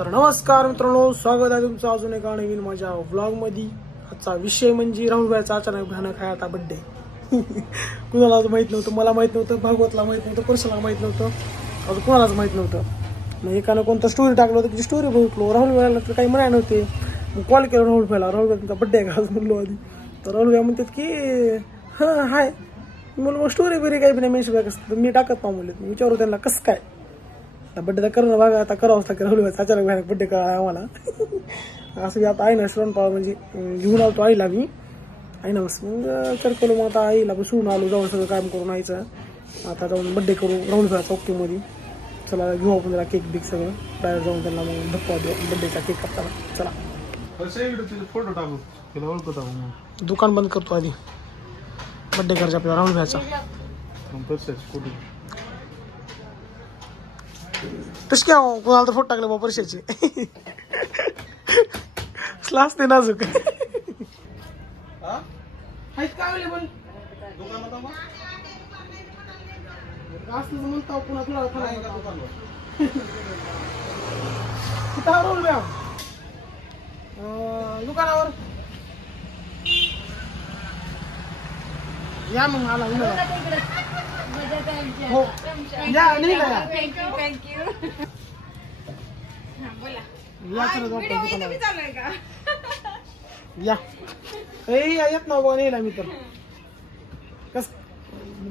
तर नमस्कार मित्रांनो, स्वागत आहे तुमचं अजून एका नवीन माझ्या व्लॉग मध्ये। आजचा विषय म्हणजे राहुल भाईचा अचानक भयानक आहे आता बर्थडे। कुणालाच माहित नव्हतं, मला माहित नव्हतं, भागवतला माहित नव्हतं, पर्सला माहित नव्हतं, अजून कुणालाच माहित नव्हतं। मग एकानं कोणतं स्टोरी टाकलं होतं, की स्टोरी बघितलो, राहुल भाईला तर काही म्हणाय नव्हते। मग कॉल केला राहुल भाईला, राहुल भाई तुमचा बर्थडे आहे का आज म्हणलो आधी। तर राहुल भाई म्हणतात की हां हाय, मग स्टोरी बिरी काही नाही मेन्शन कसं मी टाकत नाही म्हणले। विचारू त्यांना कसं काय आता बड्डे तर करणं बघा, आता करावंच लागतं। राहुल भाईचा अचानक भयानक बड्डे कळाला आम्हाला। असं आता आहे ना श्रवणपाळ म्हणजे घेऊन आलो आईला मी, आहे ना बस मग तर केलं। मग आता आईला बसून आलो, जाऊन सगळं काम करून यायचं, आता जाऊन बड्डे करू राहुल भाईचा ओके मध्ये। चला घेऊ आपण जरा केक बिक सगळं, डायरेक्ट जाऊन त्यांना मग धप्पा देऊ बड्डेचा केक कापताना। चला फोटो टाकू, तिला ओळखतो दुकान बंद करतो आधी, बड्डे करायचा आपल्या राहुल भाईचा। तस क्या कोणाला तर फोटो टाकले बाबा परिषदचे स्लास ते नाजूक आहेत का अवेलेबल दुकानात म्हणता पुन्हा तुला दुकानावर या मग आला हो या नाही का थँक्यू बोला या काही येत ना बघा नाही मी तर कस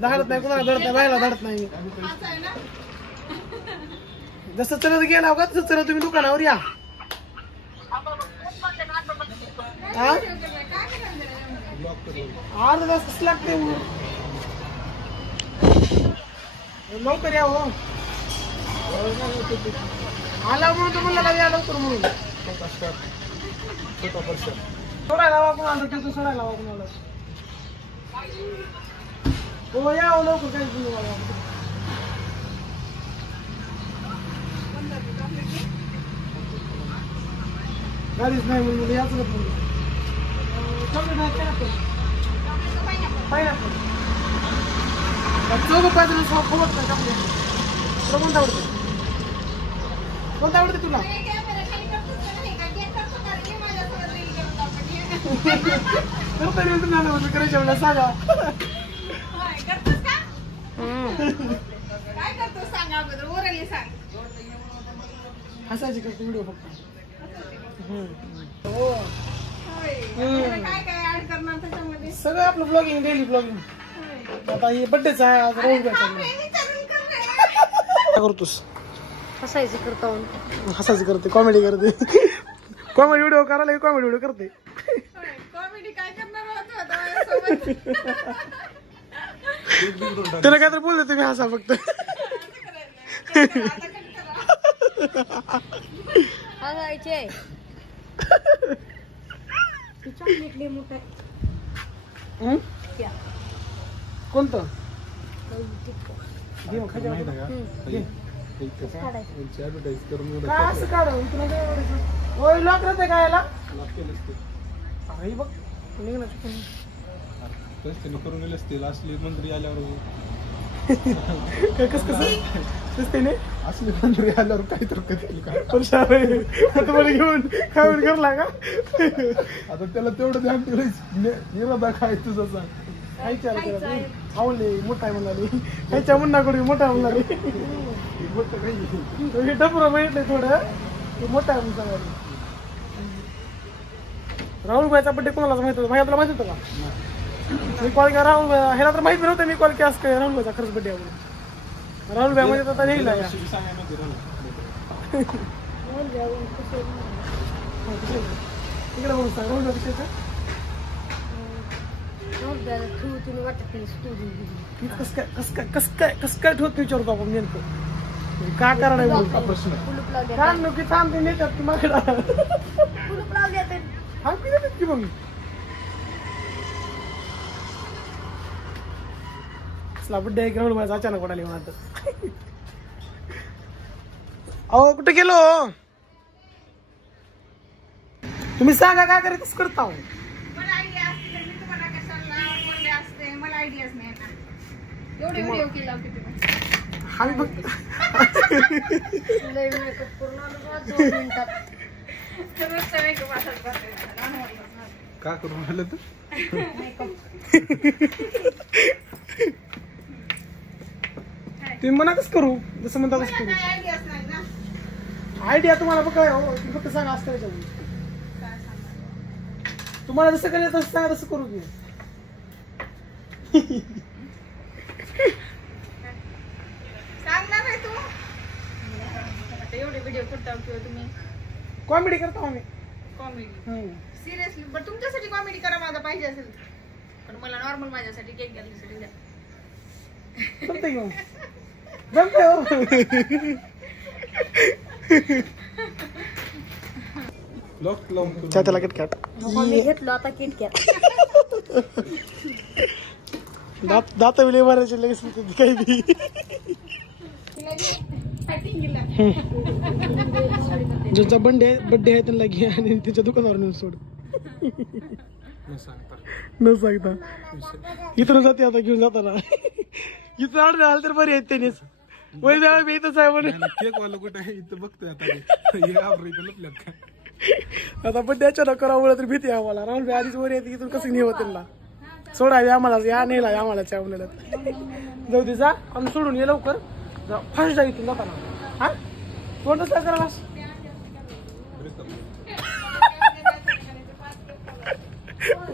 धाडत नाही, कुणाला धडत नाही, बायला धडत नाही। जसं चलत गेला का तसं चला तुम्ही दुकानावर या। अर्धा तास कसं लागते लवकर या हो। आला म्हणून तर म्हणला या लवकर म्हणून सोडायला वाकून आलं त्याचं सोडायला वाकून आलं हो या हो लवकर काही गाडीच नाही म्हणून याच चौघ पाहिजे खोबत नाही टाकले तुला कोणता आवडतं, कोणता आवडतं तुला? करायच्या वेळेला सांगा काय करतो सांग अगोदर ओरली सांग। हसायची करते व्हिडिओ फक्त काय काय ऍड करणार त्याच्यामध्ये? सगळं आपलं ब्लॉगिंग, डेली ब्लॉगिंग। आता हे बड्डेच आहे आज राहुल भाई करतोस हसायचं करतो, हसायची करते, कॉमेडी करते, कॉमेडी व्हिडिओ करायला कॉमेडी व्हिडिओ करते। कॉमेडी काय करणार होत त्याला काय तर बोलते तुम्ही हसा फक्त हसायचे। चॉकलेट लय मोठं कोणतं अरे बघ करून गेले असतील असली मंत्री आल्यावर कस त्याने असली मंत्री आल्यावर काही तर कधी तुम्हाला घेऊन खाऊन करला का? आता त्याला तेवढं ध्यान निरादा खायचं जसा खायच्या आवडले मोठा आहे म्हणाले, खायच्या मुन्नाकडे मोठा म्हणाले, डबरं माहित नाही थोडं मोठा आहे म्हणून सांगायला। राहुल भाईचा बड्डे कोणालाच माहित होतं, भाई तुला माहित होतं का? मी कॉल केला राहुल भाई, ह्याला तर माहित नव्हतं मी कॉल केला असं काय राहुल भाईचा खरंच बड्डे आहे। राहुल भाई म्हणजे आता येईल तिकडे म्हणून सांग राहुल भाई कस काय ठेवत विचारतो आपण नेमकं का करणार प्रश्न थांब नको थांब ते नेतात की माकडा हा की मग कसला बड्डे आहे राहुल भाईचा अचानक पडाले म्हणा। अहो कुठे गेलो तुम्ही, सांगा काय करायचं करता हो। मला आयडिया असते मी तुम्हाला कशाला बोलले असते, मला आयडियाच नाही ना एवढे व्हिडिओ केला होते तुम्ही। आम्ही फक्त लय मेकअप करून आलो बा 2 मिनिटात. रोजचा मेकअप असाच करते. का करून राहिलं तू तुम्ही मना कसं करू जसं म्हणता तसं करू. आयडियाच नाही ना. आयडिया तुम्हाला बघ काय हो तुम्ही फक्त सांगा असं करायचं. तुम्हाला जसं करायचं तसं सांगा तसं करू की. सांगणार आहे तू. आता एवढे व्हिडिओ करता किंवा तुम्ही कॉमेडी करतो आम्ही. कॉमेडी सिरियसली पण तुमच्यासाठी कॉमेडी करा माझा पाहिजे असेल पण मला नॉर्मल माझ्यासाठी केक घालण्यासाठी द्या. जमतंय घेऊन जमतंय हो. लॉक लावून त्याला किटकॅट मी घेतलो आता किटकॅट. दात विले मारायचे लगेच काही बी. ज्यांचा बर्थडे आहे त्यांना घे आणि त्याच्या दुकानावर नेऊन सोड. न सांगता इथून जाते आता घेऊन जाताना. इथं ऑर्डर आलं तर बरे आहेत त्यानेच. वय जावं मी इथंच आहे म्हणून. केक वाला कुठे आहे इथं बघतोय आता हे आपलं इथं लपल्यात काय. आता बड्डे अचानक करावं तर भीती आहे आम्हाला. राहुल भाई आधीच वर येते इथून कसं नेव त्यांना सोडावे आम्हाला. या नेला आम्हाला च्या उन्हाळ्यात जाऊ दे जा आम्ही सोडून ये लवकर फास्ट जा इथून जाताना. हा कोणतंच काय करा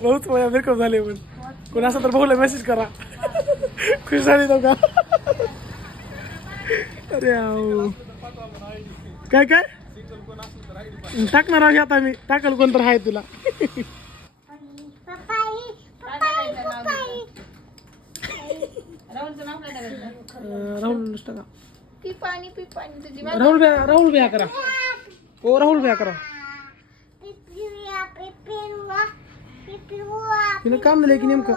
बहुत माझ्या मेकअप झाले पण कोण असं तर भाऊला मेसेज करा. खुश झाली तो का. अरे काय काय टाकणार आहे आता मी. टाकल कोण तर आहे तुला. राहुल नुसतं का पिपाणी तुझी राहुल भ्या करा. हो राहुल भ्या करा. तिने काम दिलंय की नेमकं.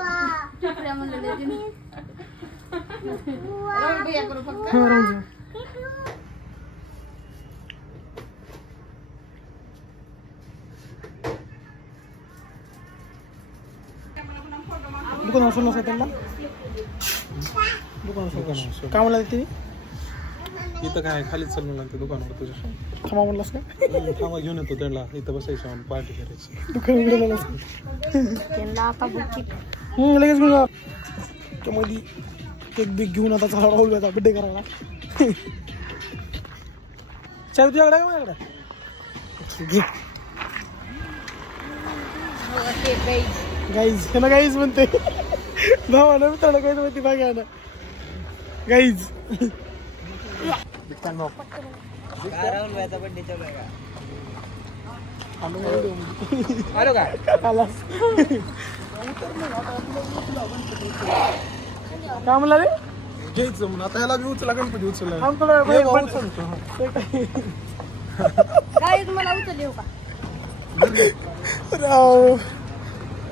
राहुल भैया करू फक्त. हा राहुल भ्या. दुकान सोडलं असं त्यांना. दुकान कामाला देते इथं काय खालीच चालू लागतं दुकानावर तुझ्या. थांबा म्हणलास का. थांबा घेऊन येतो त्यांना इथं बसायचं आणि पार्टी करायची. दुकान उघडलेलं त्यांना आता बुकिट लगेच घेऊन जा. त्यामध्ये केक बिक घेऊन आता चला राहुल आता बड्डे करायला. चहा तुझ्याकडे आहे का माझ्याकडे. गाईज ह्याला गाईज म्हणते. भावानं मित्राला गाईज म्हणते भाग्यानं गाईज. काय म्हणला रे. घ्यायचं म्हणून आता याला बी उचला गणपती उचलला. मला उचल येऊ का.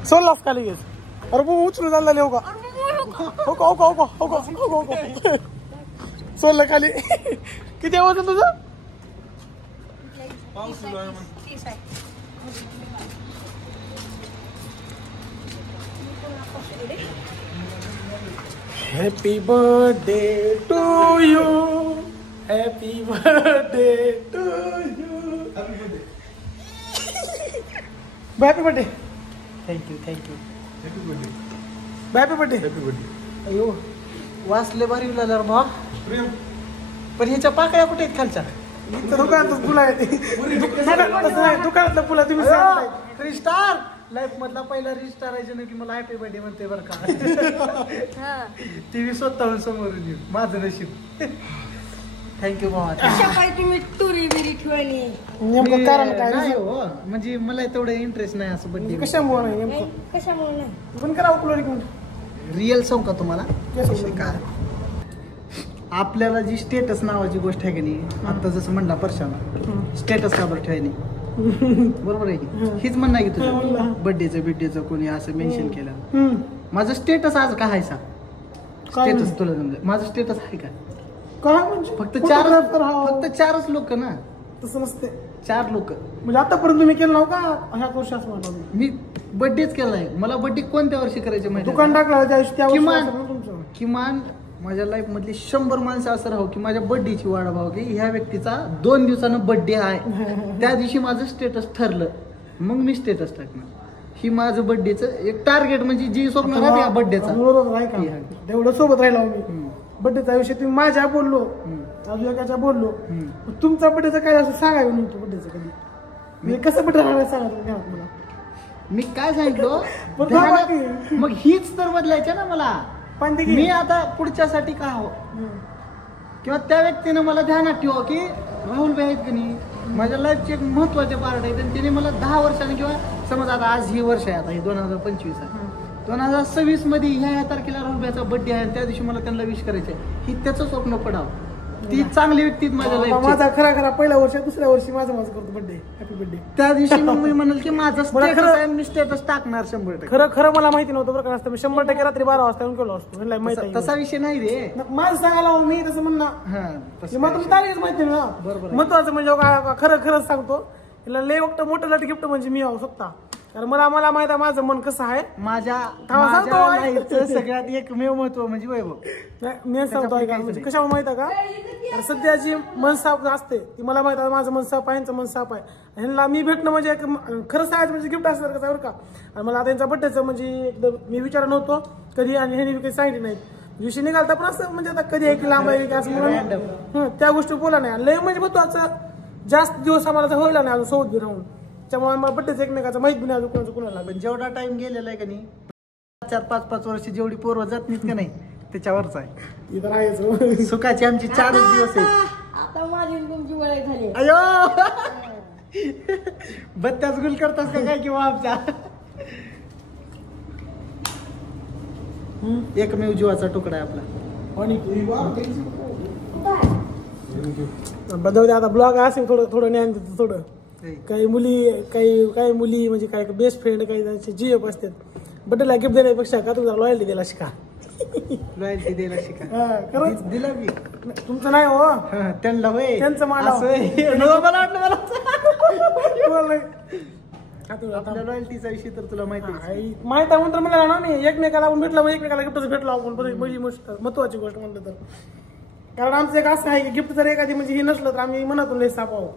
सोडलास खाली गेस. अरे बाबा उचलून चालला हो का. हो का हो का हो का हो का हो का. सोडलं खाली. किती आवाज आहे तुझं. पाऊस सुरू आहे मग. Happy birthday to you. Happy birthday to you. Happy birthday. Thank you happy birthday. Happy birthday. Happy birthday. अयो वाचले बारी उलाला बा. प्रेम पण ह्याच्या पाकळ्या कुठे आहेत खालच्या. दुकानातच फुलं आहे. दुकानातलं फुलं तुम्ही रिस्टार लाईफ मधला पहिला रिस्टार आहे की मला हॅपी बर्थडे म्हणते बरं का. टीव्ही स्वतःहून समोरून येऊ माझं नशीब. थँक्यू भावा. तुम्ही टुरी बिरी ठेवली नेमकं कारण काय नाही हो म्हणजे मला तेवढं इंटरेस्ट नाही असं बड्डे. कशामुळे नाही नेमकं. कशामुळे नाही. पण करा उकलो घेऊन. रिअल सांग का तुम्हाला काय आपल्याला जी स्टेटस नावाची गोष्ट आहे की नाही आता जसं म्हणला परशाला स्टेटस का बरं ठेवायनी. बरोबर आहे की हीच म्हणणं आहे की तुझं बड्डेचं कोणी असं मेन्शन केलं. माझं स्टेटस आज काय आहे सांग. स्टेटस तुला समजा माझं स्टेटस आहे का. काय म्हणजे फक्त photographer चारच लोक ना. तसं नसते 4 लोक. म्हणजे आतापर्यंत तुम्ही केलं नव्हतं का ह्या वर्षी असं म्हणतो. मी बड्डेच केलाय. मला बड्डे कोणत्या वर्षी करायचे माहिती दुकान टाकलं त्या किमान तुमचं. किमान माझ्या लाईफ मधली 100 माणसं असं राहू की माझ्या बर्थडेची वाट बघावं की ह्या व्यक्तीचा 2 दिवसानं बर्थडे आहे, त्या दिवशी माझं स्टेटस ठरलं, मग मी स्टेटस टाकणार. ही माझं बर्थडेचं एक टार्गेट, म्हणजे जी स्वप्न राहते या बर्थडेचा. बरोबर आहे का, तेवढं सोबत राहिला मी बर्थडेच्या दिवशी. तुम्ही माझ्या बोललो, अजून एकाच्या बोललो, तुमचा बर्थडेचं काय असं सांगायला नव्हतं. बर्थडेचं कधी मी कसं बर्थडे राहणार सांगा तुम्ही मला. मी काय सांगितलं पण ध्यानात- मग हीच तर बदलायचं ना मला. पण मी आता पुढच्यासाठी काय हो, किंवा त्या व्यक्तीने मला ध्यानात ठेवा की राहुल भाई आहेत की नाही माझ्या लाईफचे एक महत्वाचे पार्ट आहेत, आणि त्याने मला 10 वर्षाने, किंवा समज आता आज ही वर्ष आहे, आता हे 2025 आहे, 2026 मध्ये ह्या तारखेला राहुल भाईचा बर्थडे आहे, त्या दिवशी मला त्यांना विश करायचं आहे. ही त्याचं स्वप्न पडावं. ती चांगली व्यक्ती माझ्या लाईफ. माझा खरा पहिल्या वर्षी दुसऱ्या वर्षी माझं करतो बर्थडे, हॅपी बर्थडे. त्या दिवशी मग मी म्हणाल की माझं स्टेटस आहे, मी स्टेटस टाकणार 100%. खरं मला माहिती नव्हतं बरं का. असतं मी 100% रात्री 12 वाजता येऊन केलो असतो. ह्यांना माहिती आहे. तसा विषय नाही रे. माझं सांगायला मी तसं म्हणणं, हा, तसं मग तुम्ही तारीखच माहिती ना. बरोबर. महत्वाचं म्हणजे खरंच सांगतो, तिला लय वक्त मोठं लट गिफ्ट म्हणजे मी आहो स्वतः. कारण मला माहित आहे माझं मन कसं आहे. माझ्या सांगतो. लाईफचं सगळ्यात एकमेव महत्व म्हणजे वैभव. मी सांगतो ऐका, म्हणजे कशावर माहित आहे का, सध्या जी मन साफ असते ती मला माहित आहे. माझं मन साफ आहे, यांचं मन साफ आहे. ह्यांना मी भेटणं म्हणजे खरं सांगायचं म्हणजे गिफ्ट असणार कसं बरं का. आणि मला आता यांचा बड्डेचं म्हणजे एकदम मी विचार नव्हतो कधी, आणि ह्यांनी काही सांगितलं नाही. दिवशी निघालता पण असं म्हणजे आता कधी आहे की लांब आहे की असं म्हणून त्या गोष्टी बोला नाही. लय म्हणजे महत्वाचं जास्त दिवस आम्हाला होईल नाही अजून सोबत बी राहून. त्यामुळे आम्हाला बड्डेच एकमेकाचं माहित बी नाही अजून कोणाचं कोणाला. पण जेवढा टाइम गेलेला आहे का नाही, 4-5 वर्ष जेवढी पोरं जात नाहीत का नाही, त्याच्यावरच आहे. इथं राहायचं सुखाची आमची 4च दिवस आहेत. आता माझी तुमची वय झाली. अयो बत्त्याच गुल करतास का काय किंवा आमच्या एकमेव जीवाचा तुकडा आहे आपला. बदल आता ब्लॉग असेल थोडं ज्ञान देतो थोडं. काही मुली म्हणजे काय बेस्ट फ्रेंड, काही त्यांचे जीएफ असतात. बड्डेला गिफ्ट देण्यापेक्षा का तुमचा लॉयल्टी द्यायला शिका. लॉयल्टी द्यायला शिका. दिला मी तुमचं नाही हो, त्यांना होय, त्यांचं मला मला वाटलं मला आपल्या आपल्या लॉयल्टीचा विषय तर तुला माहिती आहे. माहित आहे म्हणतो मला ना. नाही एकमेकाला आपण भेटलं म्हणजे एकमेकाला गिफ्टच भेटलो आपण. पहिली महत्वाची गोष्ट म्हणलं तर, कारण आमचं एक असं आहे की गिफ्ट जर एखादी म्हणजे हे नसलं तर आम्ही मनातून लय सापावं.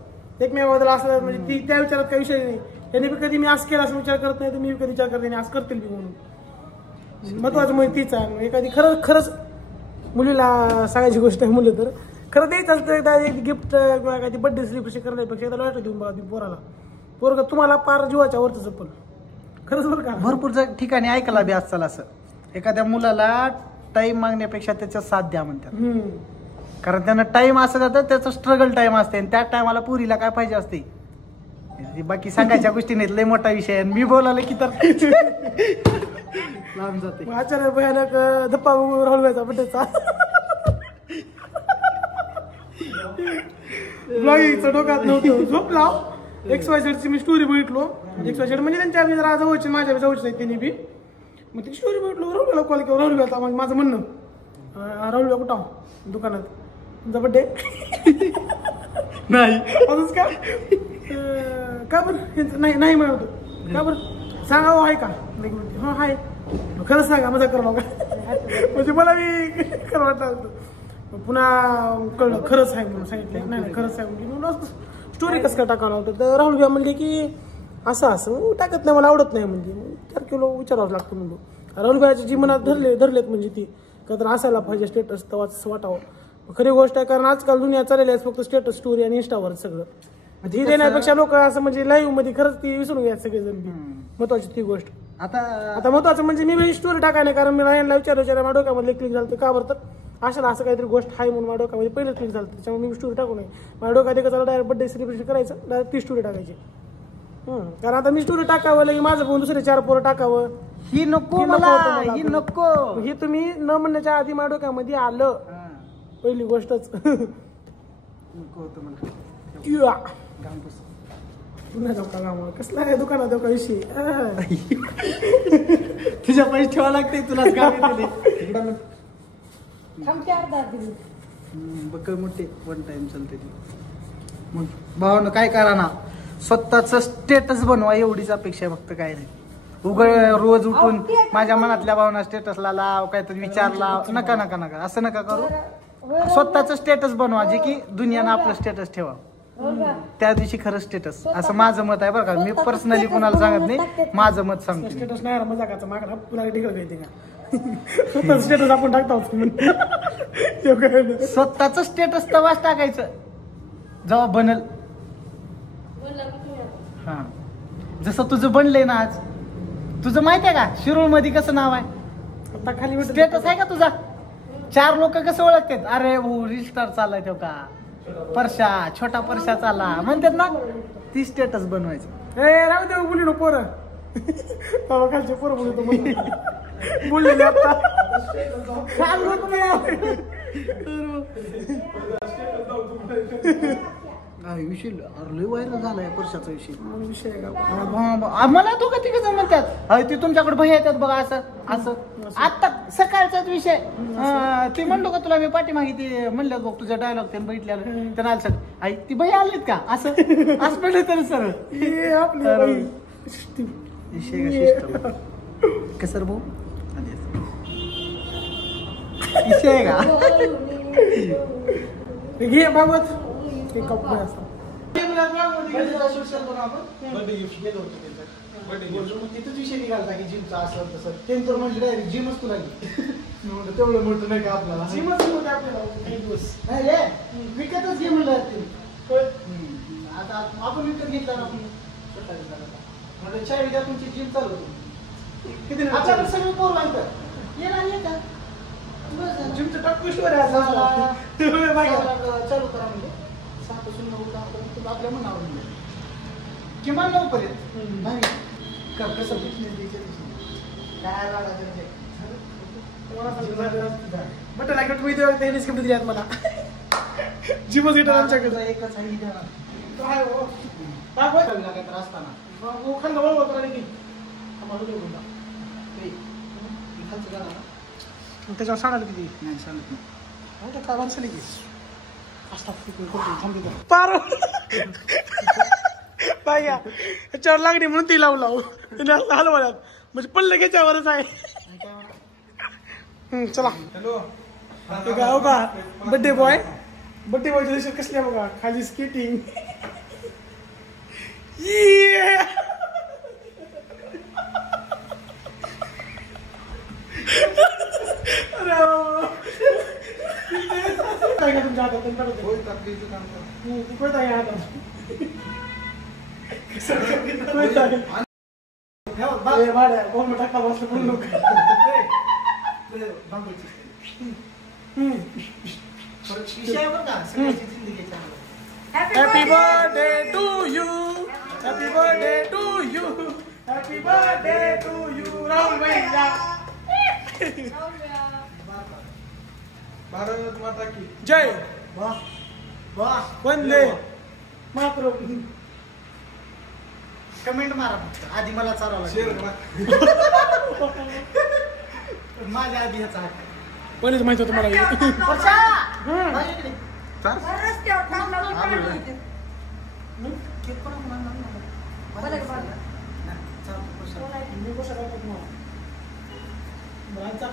एकमेकाबद्दल असलं म्हणजे ती त्या विचारात काही विषय नाही. त्यांनी कधी मी असं केलं असं विचार करत नाही, तर मी कधी विचार करते नाही असं करतील मी म्हणून. महत्वाचं म्हणजे तीच आहे. एखादी खरंच मुलीला सांगायची गोष्ट आहे मुलं तर खरं द्यायचं असतं एकदा एक गिफ्ट किंवा एखादी बर्थडे सेलिब्रेशन करण्यापेक्षा एकदा लॉयल्टी देऊन बघा पोराला. पोरग तुम्हाला पार जीवाच्या वरच जपल. खरंच बरं का. भरपूर ठिकाणी ऐकायला बी असतं असं, एखाद्या मुलाला टाइम मागण्यापेक्षा त्याच्या साथ द्या म्हणतात. कारण त्यांना टाइम असं जातं, त्याचं स्ट्रगल टाइम असते, आणि त्या टायमाला पुरीला काय पाहिजे असते. बाकी सांगायच्या गोष्टी नाहीत, लय मोठा विषय आहे. मी बोलायला की तर लांब जाते. आचार्य भयानक धप्पा राहुल व्हायचा बड्डेचा. ब्लॉगिंगचं डोक्यात नव्हतं. झोपला XYZ ची मी स्टोरी बघितलो. XYZ म्हणजे त्यांच्या जवळचे माझ्या जवळचे आहेत त्यांनी बी. मग ती स्टोरी बघितलो. राहुलला कॉल केला. राहुल व्हायचा माझं म्हणणं, राहुल कुठं आहो दुकानात, तुमचा बड्डे नाही असंच का बरं. नाही म्हणतो का बरं सांगा हो आहे का. हो आहे. खरंच सांगा मजा करू नका. म्हणजे मला मी खरं वाटतं. पुन्हा कळलं खरंच आहे म्हणून सांगितलं. नाही खरंच आहे म्हणजे स्टोरी कसं काय टाकावं होतं. तर राहुल भाई म्हणले की असं टाकत नाही, मला आवडत नाही म्हणजे. 4 किलो विचारावं लागतं म्हणलो. राहुल भाईची जी मनात धरलेत म्हणजे ती का तर असायला पाहिजे स्टेटस, तेव्हा असं वाटावं. खरी गोष्ट आहे, कारण आजकाल दुनिया चाललेली आहे फक्त स्टेटस स्टोरी आणि इंस्टावर सगळं. ही देण्यापेक्षा लोक असं म्हणजे लाईव्ह मध्ये खरंच ती विसरून घ्या सगळेजण. महत्वाची ती गोष्ट. आता महत्वाचं म्हणजे मी स्टोरी टाकायला, कारण मी यांना विचार माझ्या डोक्यामध्ये क्लिक झालं. का बरं तर अशाला असं काहीतरी गोष्ट आहे म्हणून माझ्या डोक्यामध्ये पहिलं क्लिक झालं. त्याच्यामुळे मी स्टोरी टाकू नये. माझ्या डोक्यात एखादा डायरेक्ट बर्थडे सेलिब्रेशन करायचं, डायरेक्ट ती स्टोरी टाकायची. कारण आता मी स्टोरी टाकावं लगे माझं बघून दुसरे 4 पोरं टाकावं ही नको मला, ही नको. हे तुम्ही न म्हणण्याच्या आधी माझ्या डोक्यामध्ये आलं पहिली गोष्टच. कसला आहे दुकानात का विषय. तुझ्या पैसे ठेवा लागते तुला. बक्कळ मोठे 1 टाइम चालते ती. मग भावानं काय करा ना, स्वतःच स्टेटस बनवा एवढीच अपेक्षा फक्त, काय नाही. उघड रोज उठून माझ्या मनातल्या भावना स्टेटसला लाव, काहीतरी विचार लाव. नका नका नका, असं नका करू. स्वतःच स्टेटस बनवा जे की दुनियानं आपलं स्टेटस ठेवा. त्या दिवशी खरं स्टेटस, असं माझं मत आहे बरं का. मी पर्सनली कोणाला सांगत नाही, माझं मत सांगतो. स्टेटस नाही मजाकाचा मागणा पुन्हा तिकडे माहिती का स्टेटस आपण टाकतो. स्वतःच स्टेटस तवाच टाकायचं जेव्हा बनल. हा, जसं तुझं बनलंय ना आज. तुझं माहित आहे का शिरूर मध्ये कसं नाव आहे? आता खाली स्टेटस आहे का तुझा? 4 लोक कसं ओळखतात? अरे भाऊ रील स्टार चाललाय तो का, परशा, छोटा परशा चालला म्हणतात ना. ती स्टेटस बनवायचं. ए राहू दे बोलू नको पोरं. बाबा खालचे पोरं बोलतो बोललेले आता काल लोक विषय लय व्हायरल झालाय परशाचा विषय. विषय आहे का? मला तो कधी कसं म्हणतात, ते तुमच्याकडे भैया येतात बघा असं असं. आता सकाळचाच विषय. ते म्हणलो का तुला मी पाठीमागे ते म्हणलं बघ तुझा डायलॉग त्यानं बघितलेलं, त्यांना आलं सर आई ती भैया आलीत का असं असं म्हणलं तर सर विषय का सर भाऊ विषय आहे का? घे बाबत ते कप असतात. तिथंच विषय निघाला की जिमचा असं तसं. त्यांनी तर म्हणजे डायरेक्ट जिमच तुला तेवढं मोठं नाही का आपल्याला. जिमच होते आपल्याला काही दिवस. नाही रे, विकतच घे म्हणलं आता आपण विकत घेतला ना. आपण म्हणजे 4 तुमची जिम चालू होती. किती आपल्याकडे सगळं पोर लागतं. ये ना ये का जिमचं टक्कुश्वर आहे चालू करा म्हणजे 7 पासून 9 काम करतो आपल्या मनावर म्हणजे किमान 9 पर्यंत नाही का कसं बिझनेस द्यायचं काय लागायचं बट लागत तुम्ही त्यांनीच कंपनी दिली मला जिमच घेतात आमच्याकडे. एकच आहे देणार काय हो काय लागायचं असताना खाल्लं बरोबर होतं आणि आम्हाला बोलता खालचं गाणं त्याच्यावर सांगाल किती नाही सांगत नाही. काय माणसं की पार बाया त्याच्यावर लागली म्हणून ती लावू हलवल्यात म्हणजे पडलं घ्याच्यावरच आहे. चला हो का बड्डे बॉयच्या दिवशी कसल्या बघा खाली स्केटिंग. काय का तुमच्या हातात टाका बसलं पण लोक. Happy birthday to you, happy birthday to you, happy birthday to you Rahul भैया. भारत माता की जय. वाह वंदे मातरम. कमेंट मारा फक्त आधी मला चालवा शेर करा. माझ्या आधी ह्याचा हात पहिलेच माहित होतं मला.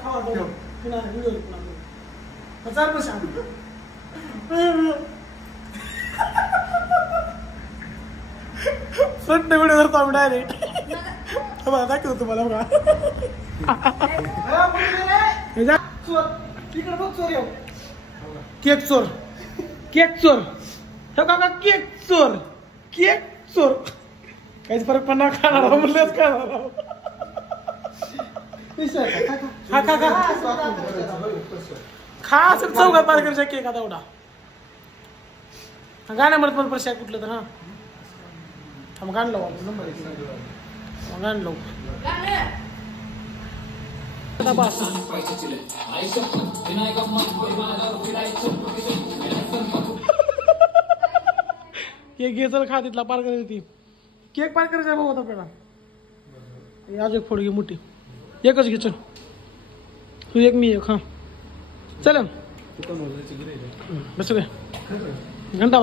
खावा पुन्हा व्हिडिओ पुन्हा 4 फ्रंट व्हिडिओ करतो आम्ही डायरेक्ट. दाखवतो तुम्हाला बघा. तिकडे बघ चोर येऊ. केक चोर, केक चोर, हे काका केक चोर, केक चोर. काहीच फरक पण ना खाणार म्हणलंच खाणार. खा खा खा खा असं चौघात पार करू केक आता एवढा. गाणं म्हणत पण प्रश्न कुठलं तर. हा मग गाणं लावू नंबर गाणं लावू. केक घे चल खा तिथला पार करायची ती. केक पार करायचा भाऊ होता आपल्याला. अजून एक फोड घे मोठी. एकच घे चल. तू एक मी एक. हा चल बस घंटा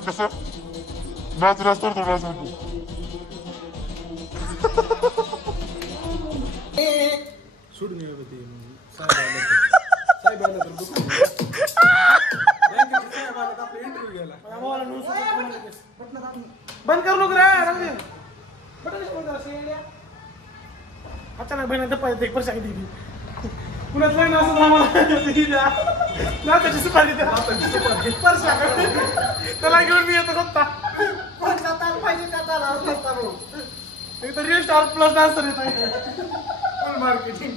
कसं मॅच रस्त्यावर थोडा सोडून या ते साहेब आलं तर इंटरव्ह्यू घ्यायला बंद करू नको रे अचानक बहिणा धप्पा एक परशा किती पुण्यात लग्न असं नाताची सुपारी परशा त्याला घेऊन मी येतो स्वतः एक तर रिअल स्टार प्लस डान्सर येत आहे मार्केटिंग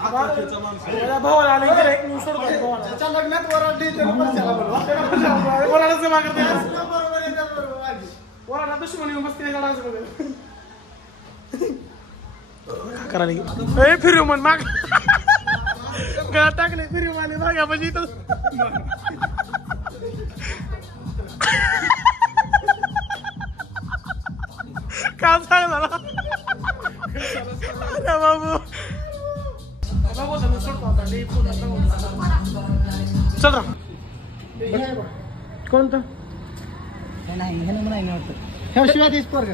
माझ्या भावाला आले की एक न्यूज सोडतो भावाला त्याच्या लग्नात वराडली वराडाच जमा करते वराडा दुश्मन येऊन बसते डान्स मध्ये करायला फिरू म्हण माग गळा टाकले फिरू माने मागा म्हणजे इथं का सांग मला अरे बाबू चल रा कोणतं नाही हे नाही वाटतं ह्या शिवाय तेच पोरग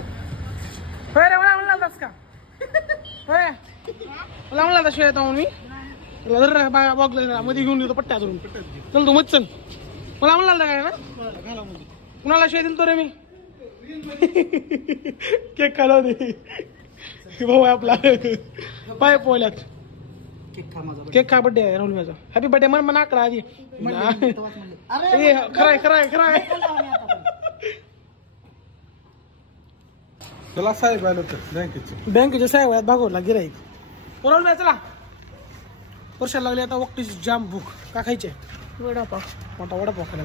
होय रे मला म्हणला का होय मला म्हणला शिवाय येतो मी बघलं मध्ये घेऊन येतो पट्ट्या धरून चल तू मग चल मला म्हणला काय ना कुणाला शिवाय दिल तो रे मी केक खाला होते भाऊ आपला पाय पोहल्यात केक खा बड्डे आहे राहुल माझा हॅपी बड्डे मन मना करा आधी खराय खराय खराय चला साहेब आलं तर बँकेच्या साहेब आहेत भागवला गिराईक राहुल भाई चला वर्षाला लागली आता वक्तीची जाम भूक का खायचे वडापाव मोठा वडापाव खायला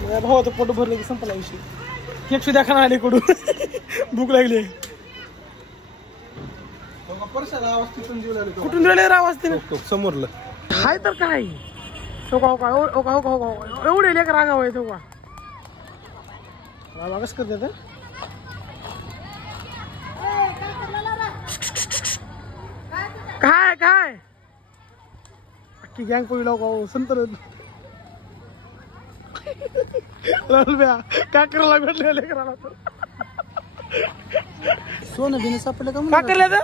भावाचं पोट भरलं की संपला विषय केक सुद्धा खाना आले कडून भूक लागली कुठून दिले आवाज ते समोरलं हाय तर काय एवढे लेकर रागाव आहे तो का कस करते काय काय अख्खी गँग पडली लोक संतर काय करायला भेटले लेकराला सोनं बिन सापडलं का का केलं तर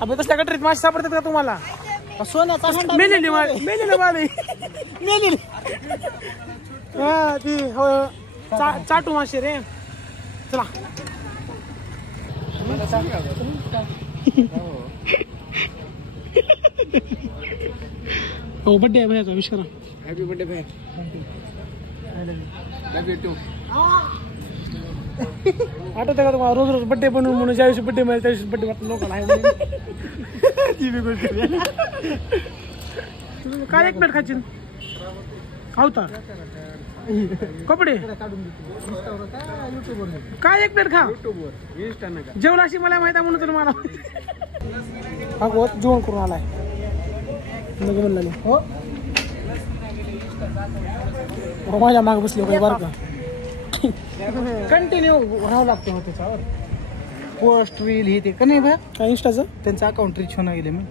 अबे तसल्या गटरीत मासे सापडतात का तुम्हाला सोन्याचा हंडा मेलेली माली हा ती हो चाटू मासे रे चला हो बड्डे आहे भैयाचा विश करा. हॅपी बर्थडे भाई. आठवतं का तुम्हाला रोज रोज बड्डे बनवून म्हणून ज्या दिवशी बड्डे मिळेल त्या दिवशी बड्डे वाटतं लोकांना आहे ती बी गोष्ट काय एक प्लेट खायची आवता कपडे काय एक प्लेट खा जेवण अशी मला माहिती आहे म्हणून तर मला भागवत जेवण करून आलाय म्हणलं हो माझ्या माग बसले होते बरं का कंटिन्यू राहावं लागतं हो त्याच्यावर पोस्ट रील हे ते का नाही भया काय इंस्टाचं त्यांचं अकाउंट रिच होणं गेले मी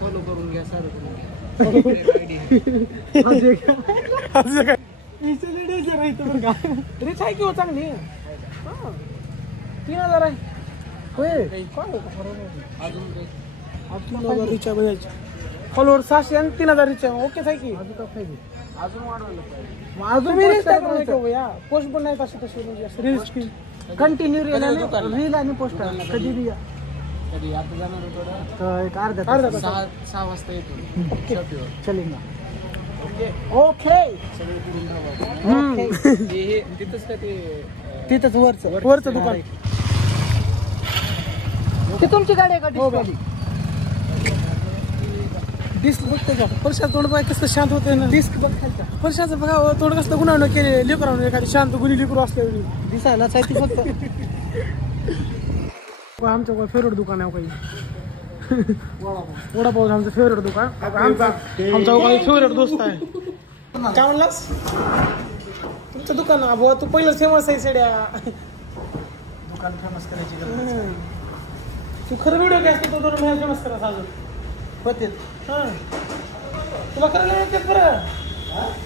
फॉलो करून घ्या सारं रिच आहे किंवा चांगली 3000 आहे रिच आहे बघायची फॉलोअर 600 आणि 3000 रिच आहे ओकेच आहे की अजून मी पोस्ट पण नाही तशी तशी म्हणजे रील्स कंटिन्यू रील आणि पोस्ट कधी बी या एक अर्धा 6 वाजता येतो चलेल ना ओके तिथंच का ते तिथंच वरचं दुकान ती तुमची गाडी आहे का डिस्क डिस्क बघते का परशात तोंड बाय कसं शांत होते ना डिस्क बघ खालचा परशाचं बघा तोंड कसं गुन्हा न केले लेकरावून एखादी शांत गुन्हे लेकरू असल्यावेळी दिसायला ती फक्त आमचं फेवरेट दुकान आहे काही वडापाव आमचं फेवरेट दुकान आमचा फेवरेट दोस्त आहे काय म्हणलास तुमचं दुकान अबो तू पहिलं फेमस आहे सेड्या दुकान फेमस करायची गरज तू खरं व्हिडिओ घ्यास तो फेमस करा अजून होते हां तुला करायला येतात बरं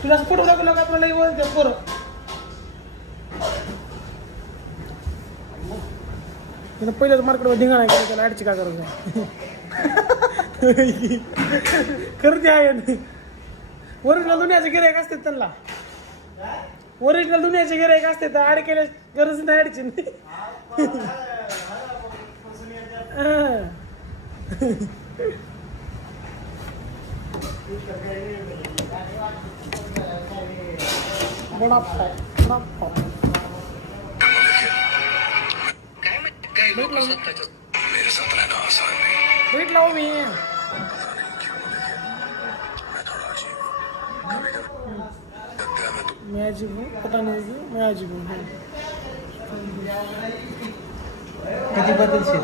तुला फोटो दाखवला का आपल्याला येतात बरं पहिल्याच मार्केटवर ढिंगाणा आहे त्याला ॲडची काय गरज आहे खरं ते आहे ओरिजिनल दुनियाचे गिरायक असतात त्यांना ओरिजिनल दुनियाचे गिरायक असते तर ॲड केल्या गरज नाही ॲडची भेट लावू मी मॅजिक पता नाही मॅजिक कधी बदलशील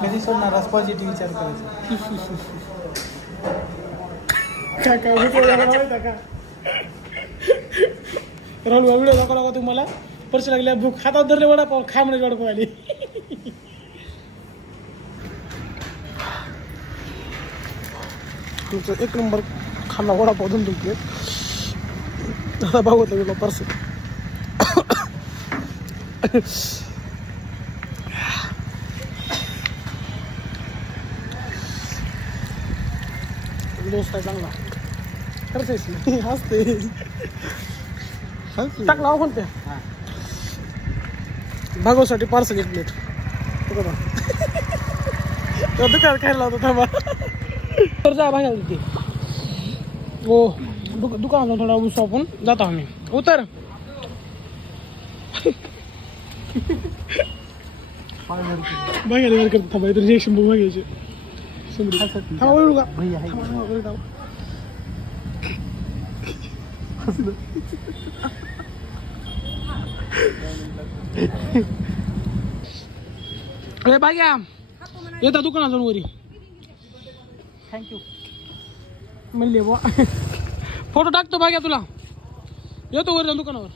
कधी सोडणार पॉझिटिव्ह विचार करायचा काय काय का राहुल व्हिडिओ दाखवला तुम्हाला परशी लागल्या भूक हातात धरले वडापाव खा म्हणजे वडापाव आली तुमचं 1 नंबर खाल्ला वडापाव दोन प्लेट आता बघत गेलो परस दोस्त आहे चांगला खरंच हसते टाकला कोणत्या भागवसाठी पार्सल 1 प्लेट दुकान खायला होता थांबा तर जा भाज्या तिथे हो दुकानात थोडा उस आपण जातो आम्ही उतर बघायला करतो थांबा इतर रिएक्शन बघ बघायचे थांबा ओळू का भैया अरे बाग्या येता दुकानात जाऊन वरी थँक्यू म्हणले बा फोटो टाकतो बाग्या तुला येतो वर जाऊन दुकानावर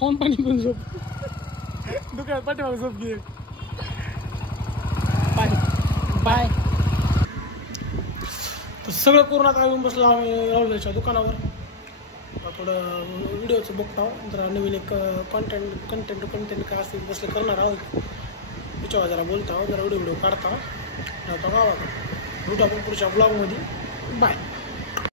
खाऊन पाणी पण झोप दुकानात पाठीमागे झोप घे बाय बाय सगळं कोरोनात येऊन बसला आम्ही राहुलच्या दुकानावर थोडं व्हिडिओचं बघतो जरा नवीन एक कंटेंट काय असतील बसले करणार आहोत त्याच्यावर जरा बोलतो जरा व्हिडिओ काढता गावात भेटू आपण पुढच्या ब्लॉगमध्ये बाय